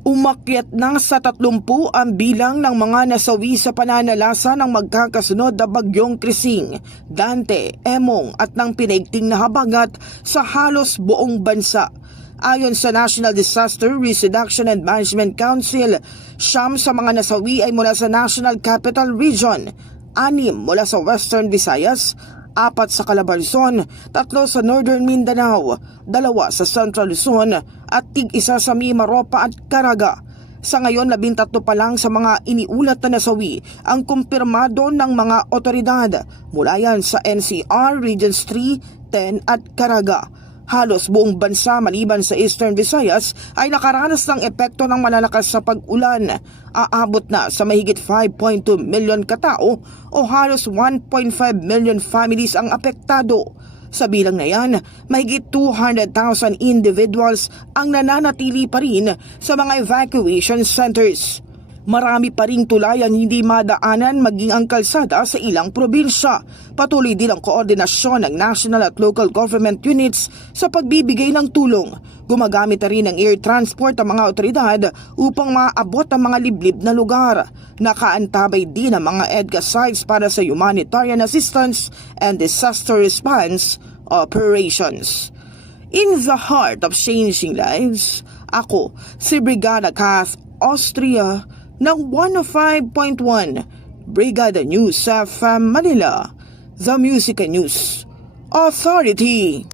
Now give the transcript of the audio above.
Umakyat na sa 30 ang bilang ng mga nasawi sa pananalasa ng magkakasunod na bagyong Krising, Dante, Emong at ng pinaigting na habagat sa halos buong bansa. Ayon sa National Disaster Risk Reduction and Management Council, 9 sa mga nasawi ay mula sa National Capital Region, 6 mula sa Western Visayas, 4 sa Calabarzon, 3 sa Northern Mindanao, 2 sa Central Luzon at tig-1 sa Mimaropa at Caraga. Sa ngayon, 13 pa lang sa mga iniulat na nasawi ang kumpirmado ng mga otoridad mula yan sa NCR, Regions 3, 10 at Caraga. Halos buong bansa maliban sa Eastern Visayas ay nakaranas ng epekto ng malalakas sa pag-ulan. Aabot na sa mahigit 5.2 million katao o halos 1.5 million families ang apektado. Sa bilang na yan, mahigit 200,000 individuals ang nananatili pa rin sa mga evacuation centers. Marami pa ring tulay ang hindi madaanan maging ang kalsada sa ilang probinsya. Patuloy din ang koordinasyon ng national at local government units sa pagbibigay ng tulong. Gumagamit na rin ng air transport ang mga otoridad upang maabot ang mga liblib na lugar. Nakaantabay din ang mga EDCA sites para sa humanitarian assistance and disaster response operations. In the heart of changing lives, ako si Brigada Kath Austria ng 105.1 Brigada News sa Manila, The Music News Authority.